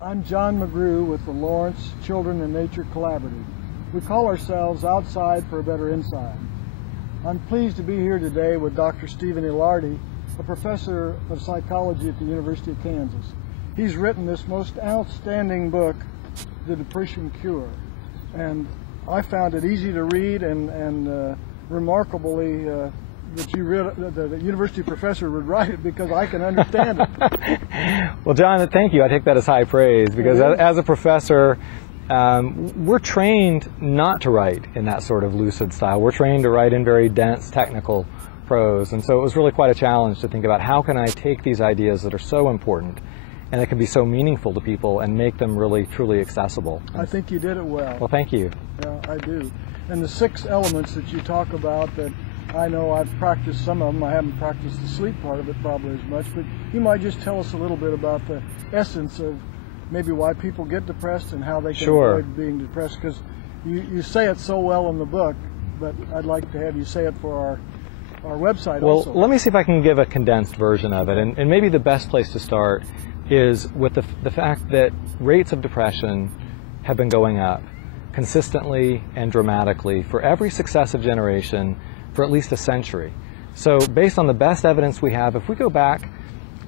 I'm John McGrew with the Lawrence Children and Nature Collaborative. We call ourselves Outside for a Better Inside. I'm pleased to be here today with Dr. Stephen Ilardi, a professor of psychology at the University of Kansas. He's written this most outstanding book, The Depression Cure, and I found it easy to read and remarkably that the university professor would write it because I can understand it. Well, John, thank you. I take that as high praise because as a professor, we're trained not to write in that sort of lucid style. We're trained to write in very dense technical prose, and so it was really quite a challenge to think about how can I take these ideas that are so important and that can be so meaningful to people and make them really truly accessible. I think you did it well. Well, thank you. Yeah, I do. And the 6 elements that you talk about, that I know I've practiced some of them. I haven't practiced the sleep part of it probably as much, but you might just tell us a little bit about the essence of maybe why people get depressed and how they can avoid being depressed, because you say it so well in the book, but I'd like to have you say it for our website also. Well, let me see if I can give a condensed version of it, and maybe the best place to start is with the fact that rates of depression have been going up consistently and dramatically for every successive generation for at least a century. So based on the best evidence we have, if we go back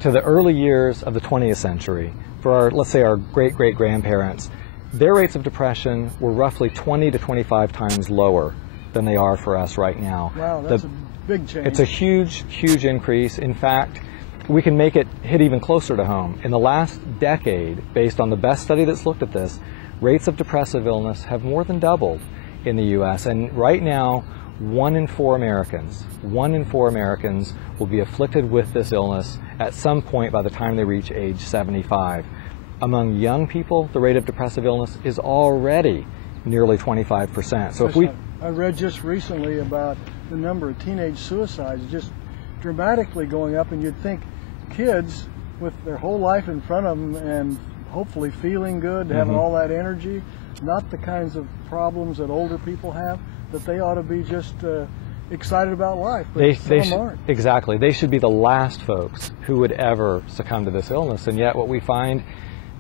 to the early years of the 20th century, for our, let's say our great-great-grandparents, their rates of depression were roughly 20 to 25 times lower than they are for us right now. Wow, that's a big change. It's a huge, huge increase. In fact, we can make it hit even closer to home. In the last decade, based on the best study that's looked at this, rates of depressive illness have more than doubled in the U.S. And right now, 1 in 4 Americans will be afflicted with this illness at some point by the time they reach age 75. Among young people, the rate of depressive illness is already nearly 25%. So I read just recently about the number of teenage suicides just dramatically going up, and you'd think kids with their whole life in front of them and hopefully feeling good, having all that energy, not the kinds of problems that older people have, that they ought to be just excited about life, but some aren't. Exactly. They should be the last folks who would ever succumb to this illness, and yet what we find,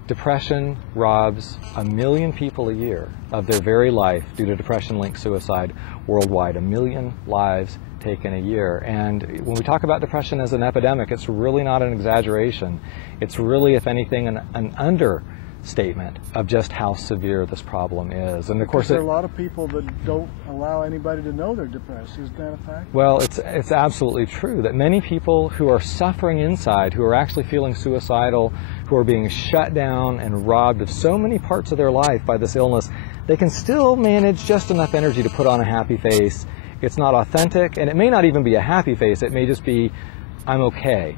depression robs 1 million people a year of their very life due to depression-linked suicide worldwide. 1 million lives taken a year. And when we talk about depression as an epidemic, it's really not an exaggeration. It's really, if anything, an understatement of just how severe this problem is. And of course, there are a lot of people that don't allow anybody to know they're depressed. Isn't that a fact? Well, it's absolutely true that many people who are suffering inside, who are actually feeling suicidal, who are being shut down and robbed of so many parts of their life by this illness, they can still manage just enough energy to put on a happy face. It's not authentic, and it may not even be a happy face. It may just be, I'm okay.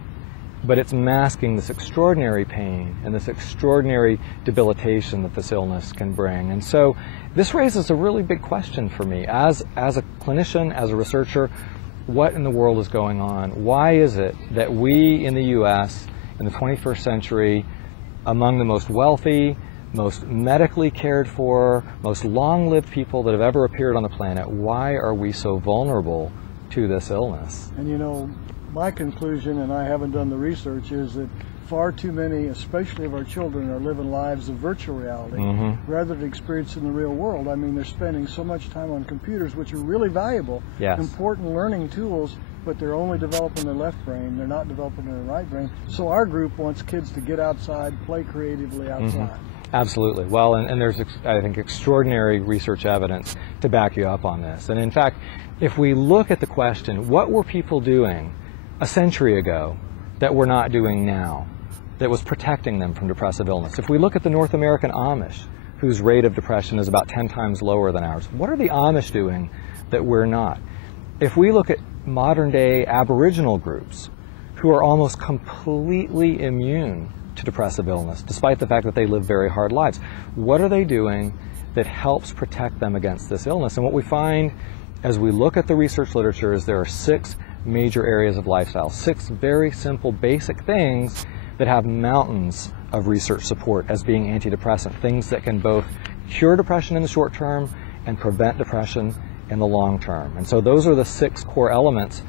But it's masking this extraordinary pain and this extraordinary debilitation that this illness can bring. And so this raises a really big question for me. As a clinician, as a researcher, what in the world is going on? Why is it that we in the U.S. in the 21st century, among the most wealthy, most medically cared for, most long-lived people that have ever appeared on the planet, why are we so vulnerable to this illness? And you know, my conclusion, and I haven't done the research, is that far too many, especially of our children, are living lives of virtual reality rather than experiencing the real world. I mean, they're spending so much time on computers, which are really valuable, important learning tools, but they're only developing their left brain. They're not developing their right brain. So our group wants kids to get outside, play creatively outside. Absolutely. Well, and there's, I think, extraordinary research evidence to back you up on this. And in fact, if we look at the question, what were people doing a century ago that we're not doing now, that was protecting them from depressive illness? If we look at the North American Amish, whose rate of depression is about 10 times lower than ours, what are the Amish doing that we're not? If we look at modern-day Aboriginal groups who are almost completely immune to depressive illness, despite the fact that they live very hard lives, what are they doing that helps protect them against this illness? And what we find as we look at the research literature is there are 6 major areas of lifestyle, 6 very simple, basic things that have mountains of research support as being antidepressant, things that can both cure depression in the short term and prevent depression in the long term. And so those are the 6 core elements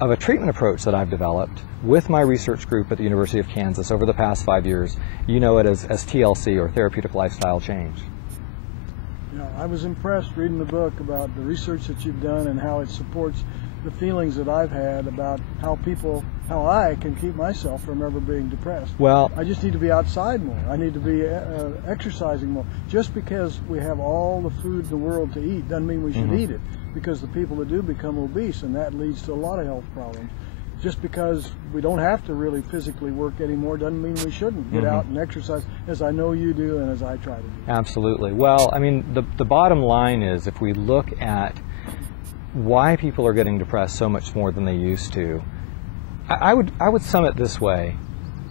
of a treatment approach that I've developed with my research group at the University of Kansas over the past 5 years. You know it as TLC, or Therapeutic Lifestyle Change. You know, I was impressed reading the book about the research that you've done and how it supports the feelings that I've had about how I can keep myself from ever being depressed. Well, I just need to be outside more. I need to be exercising more. Just because we have all the food in the world to eat doesn't mean we should eat it, because the people that do become obese, and that leads to a lot of health problems. Just because we don't have to really physically work anymore doesn't mean we shouldn't get out and exercise, as I know you do and as I try to do. Absolutely. Well, I mean, the bottom line is, if we look at why people are getting depressed so much more than they used to, I would sum it this way.